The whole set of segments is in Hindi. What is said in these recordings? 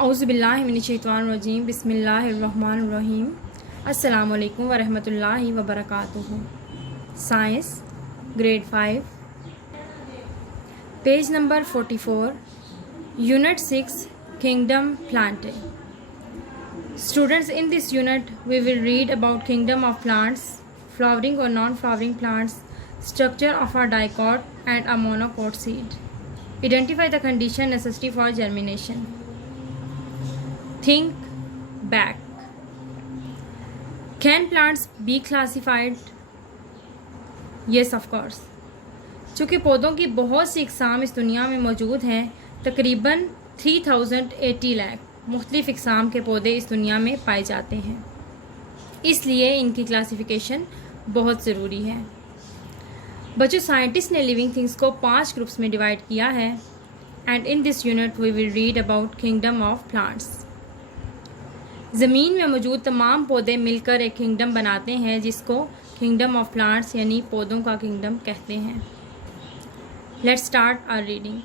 औज़ुबिल्लाहिमिनश्शैतानिर्रजीम बिस्मिल्लाहिर्रहमानिर्रहीम अस्सलामु अलैकुम वरहमतुल्लाहि वबरकातुहू। Science grade 5 page number 44 unit 6 kingdom Plantae. Students, in this unit we will read about kingdom of plants, flowering or non-flowering plants, structure of a dicot and a monocot seed. Identify the condition necessary for germination. Think back. Can plants be classified? Yes, of course. चूँकि पौधों की बहुत सी इकसाम इस दुनिया में मौजूद हैं, तकरीबन 3080 लाख मुख्तलिफ इकसाम के पौधे इस दुनिया में पाए जाते हैं, इसलिए इनकी क्लासिफिकेशन बहुत ज़रूरी है। बच्चों, साइंटिस्ट ने लिविंग थिंग्स को 5 ग्रुप्स में डिवाइड किया है and in this unit we will read about kingdom of plants. ज़मीन में मौजूद तमाम पौधे मिलकर एक किंगडम बनाते हैं जिसको किंगडम ऑफ प्लांट्स यानी पौधों का किंगडम कहते हैं। Let's start our reading.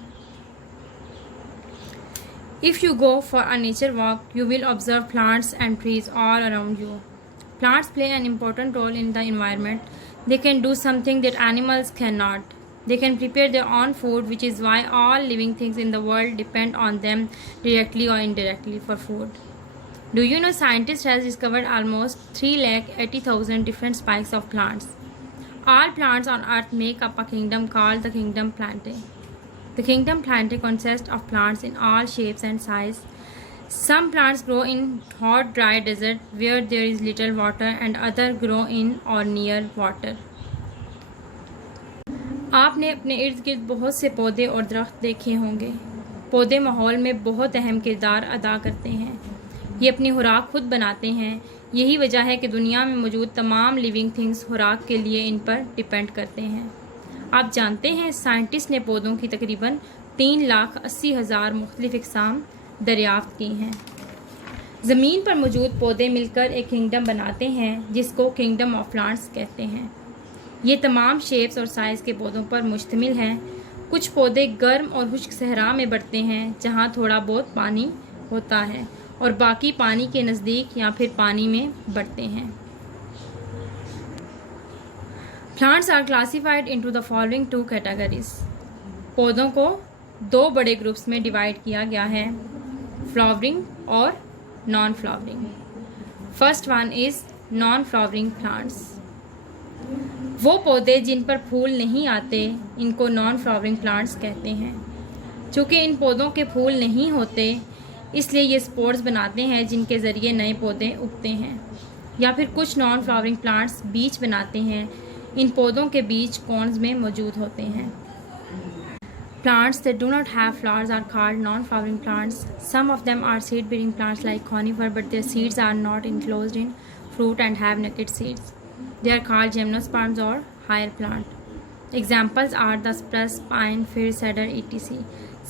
If you go for a nature walk, you will observe plants and trees all around you. Plants play an important role in the environment. They can do something that animals cannot. They can prepare their own food, which is why all living things in the world depend on them directly or indirectly for food. Do you know scientists has discovered almost 380,000 different spikes of plants. All plants on earth make up a kingdom called the kingdom plantae. The kingdom plantae consists of plants in all shapes and sizes. Some plants grow in hot, dry desert where there is little water, and others grow in or near water. आपने अपने इर्द गिर्द बहुत से पौधे और दरख्त देखे होंगे। पौधे माहौल में बहुत अहम किरदार अदा करते हैं। ये अपनी खुराक खुद बनाते हैं। यही वजह है कि दुनिया में मौजूद तमाम लिविंग थिंग्स खुराक के लिए इन पर डिपेंड करते हैं। आप जानते हैं साइंटिस्ट ने पौधों की तकरीबन 3,80,000 मुख्तलिफ इकसाम दरियाफ्त की हैं। ज़मीन पर मौजूद पौधे मिलकर एक किंगडम बनाते हैं जिसको किंगडम ऑफ प्लांट्स कहते हैं। ये तमाम शेप्स और साइज़ के पौधों पर मुश्तमिल हैं। कुछ पौधे गर्म और खुश्क सहरा में बढ़ते हैं जहाँ थोड़ा बहुत पानी होता है, और बाकी पानी के नज़दीक या फिर पानी में बढ़ते हैं। Plants are classified into the following 2 categories. पौधों को 2 बड़े ग्रुप्स में डिवाइड किया गया है, फ्लावरिंग और non flowering. First one is non flowering plants. वो पौधे जिन पर फूल नहीं आते, इनको नॉन फ्लावरिंग प्लांट्स कहते हैं। चूँकि इन पौधों के फूल नहीं होते, इसलिए ये स्पोर्स बनाते हैं जिनके ज़रिए नए पौधे उगते हैं। या फिर कुछ नॉन फ्लावरिंग प्लांट्स बीज बनाते हैं। इन पौधों के बीज कॉर्न्स में मौजूद होते हैं। Plants that do not have flowers are called non-flowering plants. Some of them are seed-bearing plants like conifer, but their seeds are not enclosed in fruit and have naked seeds. They are called gymnosperms or higher plant. Examples are the spruce, pine, fir, cedar, etc.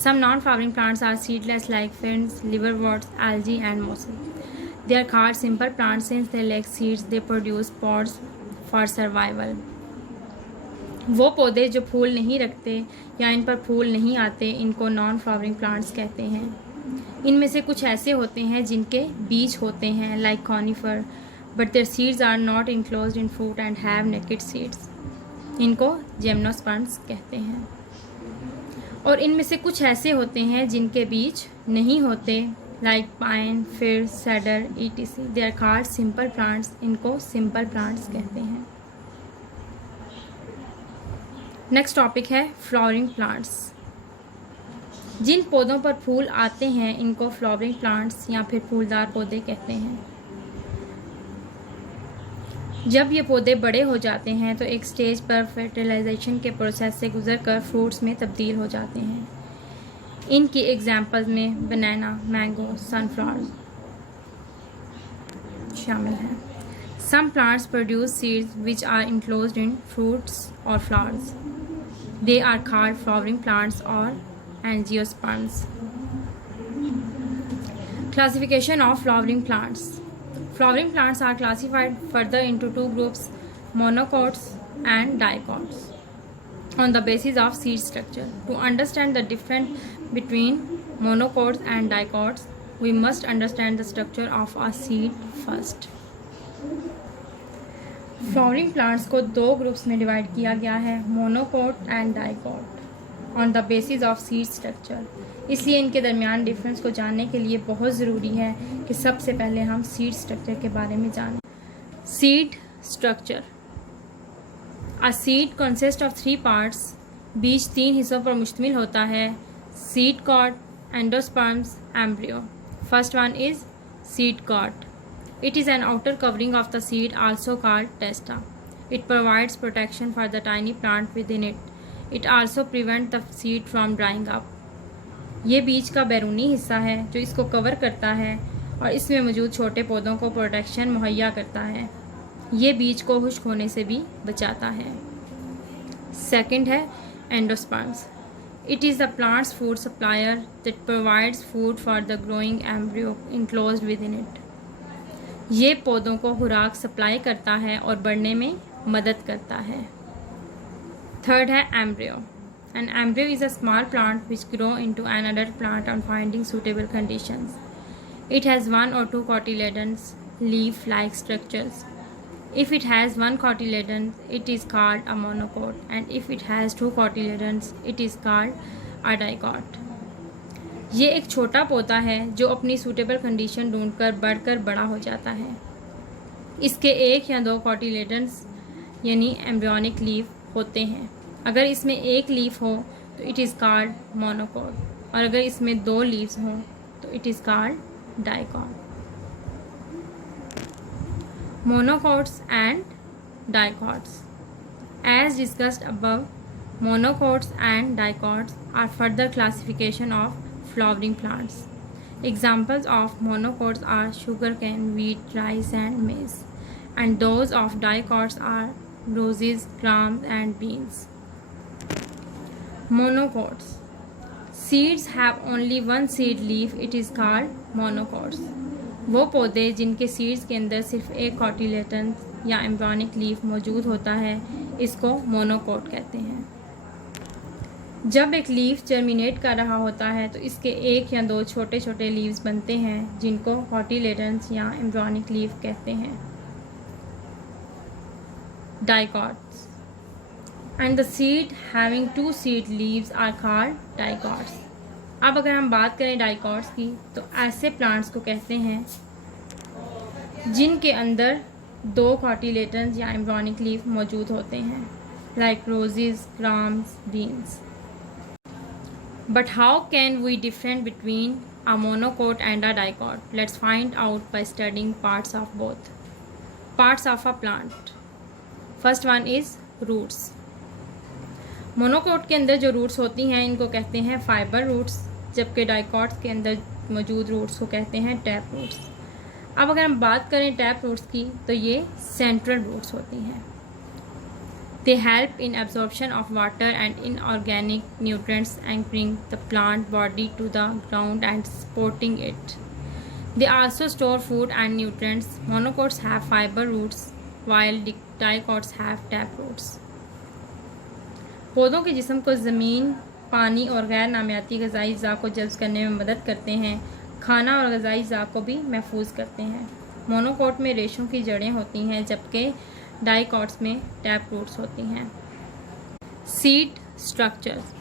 Some non-flowering plants are seedless like ferns, liverworts, algae, and mosses. They are called simple plants since they lack seeds. They produce pods for survival. वो पौधे जो फूल नहीं रखते या इन पर फूल नहीं आते, इनको नॉन फ्लावरिंग प्लांट्स कहते हैं। इनमें से कुछ ऐसे होते हैं जिनके बीज होते हैं like conifer, but their seeds are not enclosed in fruit and have naked seeds. इनको जिम्नोस्पर्म्स कहते हैं। और इनमें से कुछ ऐसे होते हैं जिनके बीज नहीं होते like pine, fir, cedar, etc. They are called simple plants. इनको सिंपल प्लांट्स कहते हैं। नेक्स्ट टॉपिक है फ्लावरिंग प्लांट्स। जिन पौधों पर फूल आते हैं इनको फ्लावरिंग प्लांट्स या फिर फूलदार पौधे कहते हैं। जब ये पौधे बड़े हो जाते हैं तो एक स्टेज पर फर्टिलाइजेशन के प्रोसेस से गुजरकर फ्रूट्स में तब्दील हो जाते हैं। इनकी एग्जाम्पल्स में बनाना, मैंगो, सनफ्लावर शामिल हैं। Some plants produce seeds which are enclosed in fruits or flowers. They are called flowering plants or angiosperms. Classification of flowering plants. Flowering plants are classified further into 2 groups, monocots and dicots, on the basis of seed structure. To understand the difference between monocots and dicots, we must understand the structure of a seed first. Flowering plants को दो ग्रुप्स में डिवाइड किया गया है, monocot and dicot, on the basis of seed structure. इसलिए इनके दरमियान डिफरेंस को जानने के लिए बहुत ज़रूरी है कि सबसे पहले हम सीड स्ट्रक्चर के बारे में जानें। Seed structure. A seed consist of 3 parts. बीज 3 हिस्सों पर मुश्तमिल होता है, seed coat, endosperms, embryo. First one is seed coat. It is an outer covering of the seed, also called testa. It provides protection for the tiny plant within it. It also prevents the seed from drying up. ये बीज का बैरूनी हिस्सा है जो इसको कवर करता है और इसमें मौजूद छोटे पौधों को प्रोटेक्शन मुहैया करता है। ये बीज को खुश्क होने से भी बचाता है। सेकंड है endosperms. It is the plant's food supplier that provides food for the growing embryo enclosed within it. ये पौधों को खुराक सप्लाई करता है और बढ़ने में मदद करता है। थर्ड है embryo. An embryo is a small plant which grow into an adult plant on finding suitable conditions. It has 1 or 2 cotyledons, leaf-like structures. If it has 1 cotyledon, it is called a monocot, and if it has 2 cotyledons, it is called a dicot. ये एक छोटा पौधा है जो अपनी सूटेबल कंडीशन ढूंढकर बढ़कर बड़ा हो जाता है। इसके 1 या 2 कॉटिलेडन्स यानी एम्ब्रियोनिक लीफ होते हैं। अगर इसमें 1 लीफ हो तो इट इज़ कॉल्ड मोनोकोट, और अगर इसमें 2 लीव्स हों तो it is called dicot. Monocots and dicots. As discussed above, monocots and dicots are further classification of flowering plants. Examples of monocots are sugarcane, wheat, rice, and maize, and those of dicots are roses, grams, and beans. Monocots. Seeds have only 1 seed leaf. It is called monocots. वो पौधे जिनके सीड्स के अंदर सिर्फ 1 कॉटिलेडन या एम्ब्रियोनिक लीफ मौजूद होता है, इसको मोनोकोट कहते हैं. जब एक लीफ जर्मिनेट कर रहा होता है तो इसके 1 या 2 छोटे छोटे लीव्स बनते हैं जिनको कॉटिलेडन्स या एम्ब्रियोनिक लीफ कहते हैं. Dicots. And the seed having 2 seed leaves are called dicots. अब अगर हम बात करें डाइकॉट्स की तो ऐसे प्लांट्स को कहते हैं जिनके अंदर 2 कॉटिलेडन्स या एम्ब्रियोनिक लीफ मौजूद होते हैं, like roses, grams, beans. But how can we different between a monocot and a dicot? Let's find out by studying parts of both. Parts of a plant. First one is roots. Monocot के अंदर जो रूट्स होती हैं इनको कहते हैं फाइबर रूट्स, जबकि डाइकॉट्स के अंदर मौजूद रूट्स को कहते हैं टैप रूट्स. अब अगर हम बात करें टैप रूट्स की तो ये सेंट्रल रूट्स होती हैं. They help in absorption of water and inorganic nutrients anchoring the plant body to the ground and supporting it. They also store food and nutrients. Monocots have fibre roots while dicots have tap roots. पौधों के जिस्म को ज़मीन, पानी और गैर नामियाती ग़ज़ाई अज़्ज़ा को जज़्ब करने में मदद करते हैं. खाना और ग़ज़ाई अज़्ज़ा को भी महफूज करते हैं. मोनोकोट में रेशों की जड़ें होती हैं जबकि डाइकॉट्स में टैप रूट्स होती हैं. Seed structures.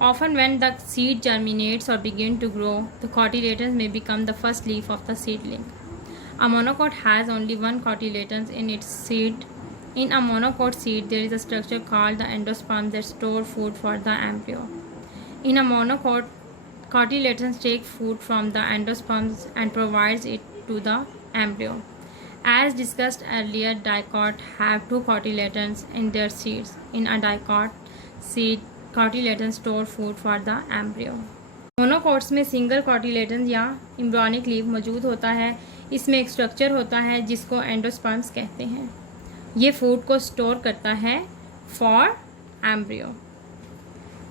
Often when the seed germinates or begin to grow, the cotyledons may become the first leaf of the seedling. A monocot has only 1 cotyledon in its seed. In a monocot seed, there is a structure called the endosperm that stores food for the embryo. In a monocot, cotyledons take food from the endosperms and provides it to the embryo. As discussed earlier, dicot have 2 cotyledons in their seeds. In a dicot seed, cotyledons store food for the embryo. Monocots में सिंगल कॉटिलेडन या एम्ब्रियोनिक लीफ मौजूद होता है. इसमें एक स्ट्रक्चर होता है जिसको एंडोस्पर्म्स कहते हैं. ये फूड को स्टोर करता है फॉर एम्ब्रियो.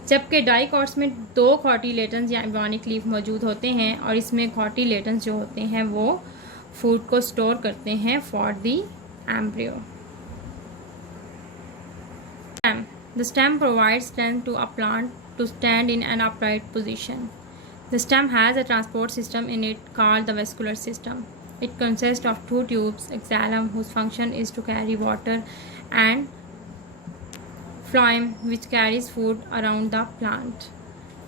जबकि डाइकॉट्स में 2 कॉटिलेडन्स या एम्ब्रियोनिक लीफ मौजूद होते हैं और इसमें कॉटिलेडन्स जो होते हैं वो फूड को स्टोर करते हैं for the embryo. The stem provides strength to a plant to stand in an upright position. The stem has a transport system in it called the vascular system. It consists of two tubes, xylem, whose function is to carry water, and phloem, which carries food around the plant.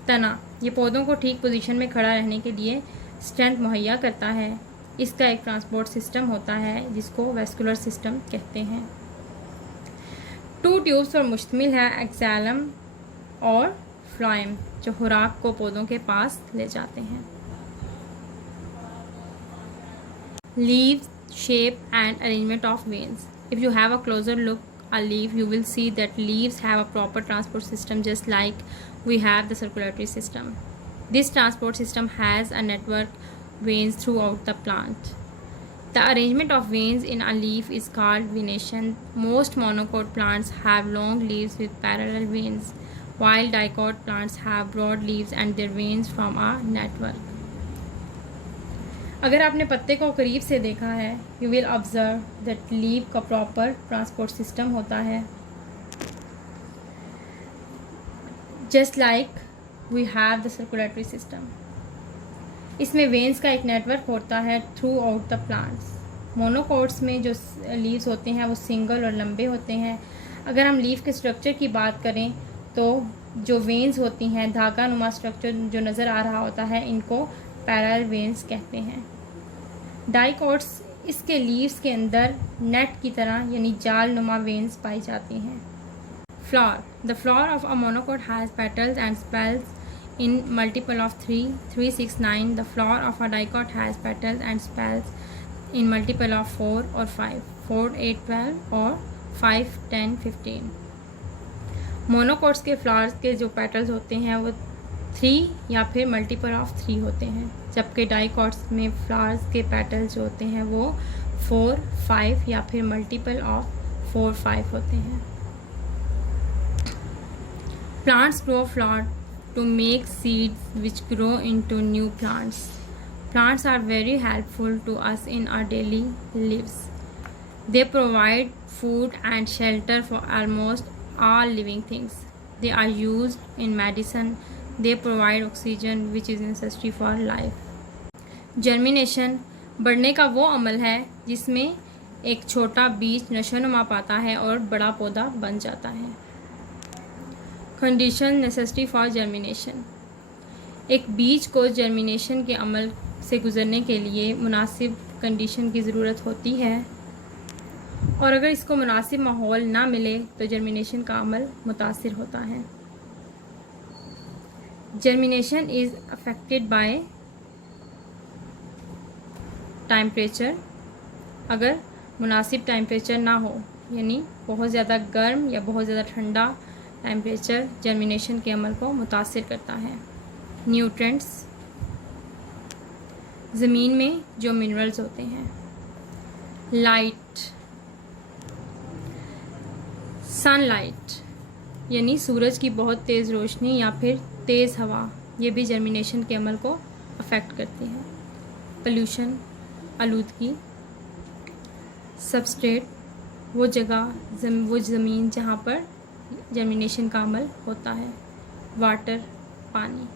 तना ये पौधों को ठीक पोजीशन में खड़ा रहने के लिए स्ट्रेंथ मुहैया करता है। इसका एक ट्रांसपोर्ट सिस्टम होता है जिसको वेस्कुलर सिस्टम कहते हैं। टू ट्यूब्स पर मुश्तमिल है एक्सैलम और फ्लोएम, जो खुराक को पौधों के पास ले जाते हैं। Leaves, shape and arrangement of veins. If you have a closure look a leaf, you will see that leaves have a proper transport system just like we have the circulatory system. This transport system has a network veins throughout the plant. The arrangement of veins in a leaf is called venation. Most monocot plants have long leaves with parallel veins, while dicot plants have broad leaves and their veins form a network. अगर आपने पत्ते को करीब से देखा है, you will observe that leaf का प्रॉपर ट्रांसपोर्ट सिस्टम होता है, just like we have the circulatory system. इसमें वेन्स का एक नेटवर्क होता है throughout the plants. Monocots में जो लीव्स होते हैं वो सिंगल और लंबे होते हैं। अगर हम लीफ के स्ट्रक्चर की बात करें तो जो वेन्स होती हैं, धागा नुमा स्ट्रक्चर जो नज़र आ रहा होता है, इनको पैरेलल वेन्स कहते हैं। डाइकोट्स, इसके लीव्स के अंदर नेट की तरह यानी जाल नुमा वेन्स पाई जाती हैं। Flower, the flower of a monocot has petals and spells in multiple of 3, 3, 6, 9. The flower of a dicot has petals and spells in multiple of 4 और 5, 4, 8, 12 और 5, 10, 15। मोनोकोट्स के फ्लावर्स के जो पेटल्स होते हैं वो 3 या फिर मल्टीपल ऑफ 3 होते हैं, जबकि डाइकोट्स में फ्लावर्स के पेटल्स जो होते हैं वो 4, 5 या फिर मल्टीपल ऑफ 4, 5 होते हैं। Plants grow flower to make seeds which grow into new plants. Plants are very helpful to us in our daily lives. They provide food and shelter for almost all living things. They are used in medicine. They provide oxygen which is necessary for life. Germination बढ़ने का वो अमल है जिसमें एक छोटा बीज नशोनुमा पाता है और बड़ा पौधा बन जाता है। कंडीशन नेसेसिटी फॉर जर्मिनेशन, एक बीज को जर्मिनेशन के अमल से गुजरने के लिए मुनासिब कंडीशन की ज़रूरत होती है, और अगर इसको मुनासिब माहौल ना मिले तो जर्मिनेशन का अमल मुतासिर होता है। Germination is affected by temperature. अगर मुनासिब टेम्परेचर ना हो, यानी बहुत ज़्यादा गर्म या बहुत ज़्यादा ठंडा टेम्परेचर जर्मिनेशन के अमल को मुतासिर करता है। न्यूट्रेंट्स, ज़मीन में जो मिनरल्स होते हैं। लाइट, सनलाइट यानी सूरज की बहुत तेज़ रोशनी या फिर तेज़ हवा, ये भी जर्मिनेशन के अमल को अफेक्ट करती है। पोल्यूशन, आलूदगी। सबस्ट्रेट, वो जगह वो ज़मीन जहाँ पर जर्मिनेशन का अमल होता है। वाटर, पानी।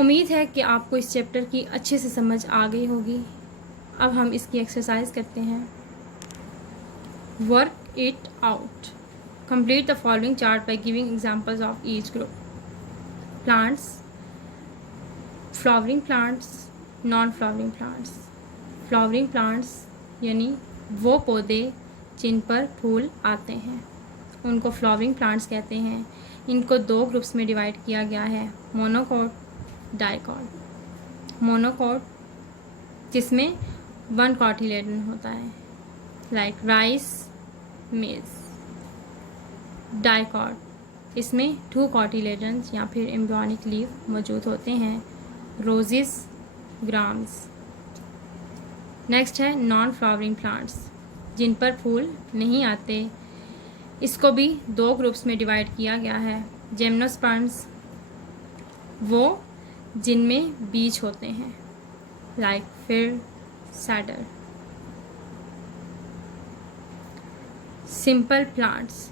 उम्मीद है कि आपको इस चैप्टर की अच्छे से समझ आ गई होगी। अब हम इसकी एक्सरसाइज करते हैं। Work it out. Complete the following chart by giving examples of each group. Plants, flowering plants, non flowering plants. Flowering plants यानी वो पौधे जिन पर फूल आते हैं, उनको फ्लावरिंग प्लांट्स कहते हैं। इनको दो ग्रुप्स में डिवाइड किया गया है, मोनोकोट, डाइकोट। मोनोकोट जिसमें 1 कॉटिलेडन होता है, लाइक राइस, मेज। डाइकोट इसमें 2 कॉटिलेडन्स या फिर एम्ब्रियोनिक लीफ मौजूद होते हैं, रोजेस, ग्राम्स। नेक्स्ट है नॉन फ्लावरिंग प्लांट्स, जिन पर फूल नहीं आते। इसको भी 2 ग्रुप्स में डिवाइड किया गया है। जिम्नोस्पर्म्स वो जिनमें बीज होते हैं, लाइक फिर, सैडर। सिंपल प्लांट्स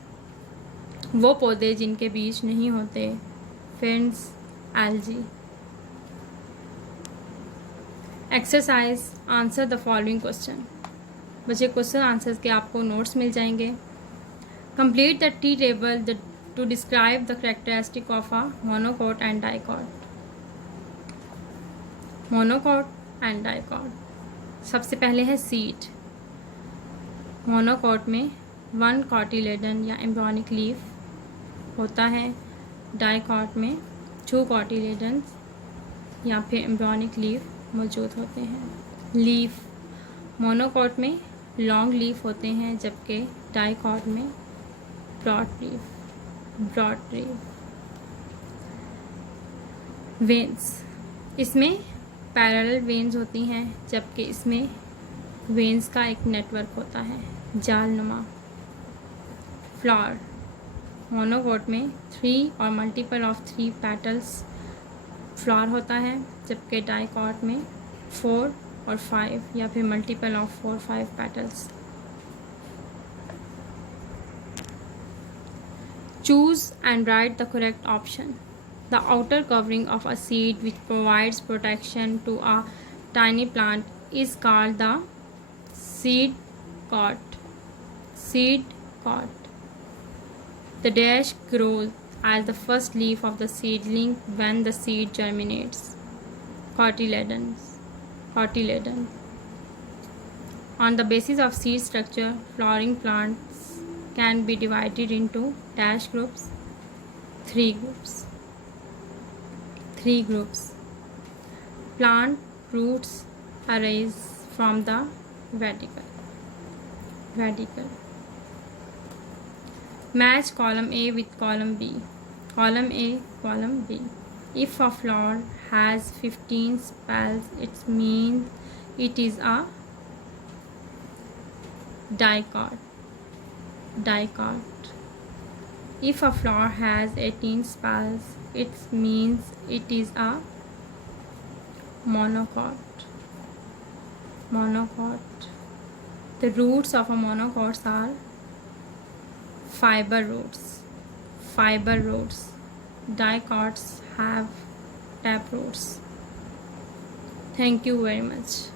वो पौधे जिनके बीज नहीं होते, ferns, algae. Exercise answer the following question. बच्चे क्वेश्चन आंसर्स के आपको नोट्स मिल जाएंगे. Complete the T table to describe the characteristic of a monocot and dicot. Monocot and dicot. सबसे पहले है सीड. मोनोकोट में 1 कॉटिलेडन या एम्ब्रियोनिक लीफ होता है. डाइकोट में 2 कॉटिलेडन या फिर एम्ब्रियोनिक लीफ मौजूद होते हैं. लीफ. मोनोकोट में लॉन्ग लीफ होते हैं जबकि डाइकोट में ब्रॉड लीफ. वेन्स. इसमें पैरेलल वेन्स होती हैं जबकि इसमें वेन्स का एक नेटवर्क होता है, जालनुमा. फ्लावर. मोनोकोट में 3 और मल्टीपल ऑफ 3 पेटल्स फ्लावर होता है जबकि डाइकोट में 4 और 5 या फिर multiple of 4, 5 petals. Choose and write the correct option. The outer covering of a seed which provides protection to a tiny plant is called the seed coat. The dash grows as the first leaf of the seedling when the seed germinates. Cotyledon. On the basis of seed structure, flowering plants can be divided into dash groups. 3 groups. Plant roots arise from the vertical. Match column A with column B. Column A, column B. If a flower has 15 sepals, it means it is a dicot. If a flower has 18 sepals, it means it is a monocot. The roots of a monocot are fiber roots. Dicots have tap roots. Thank you very much.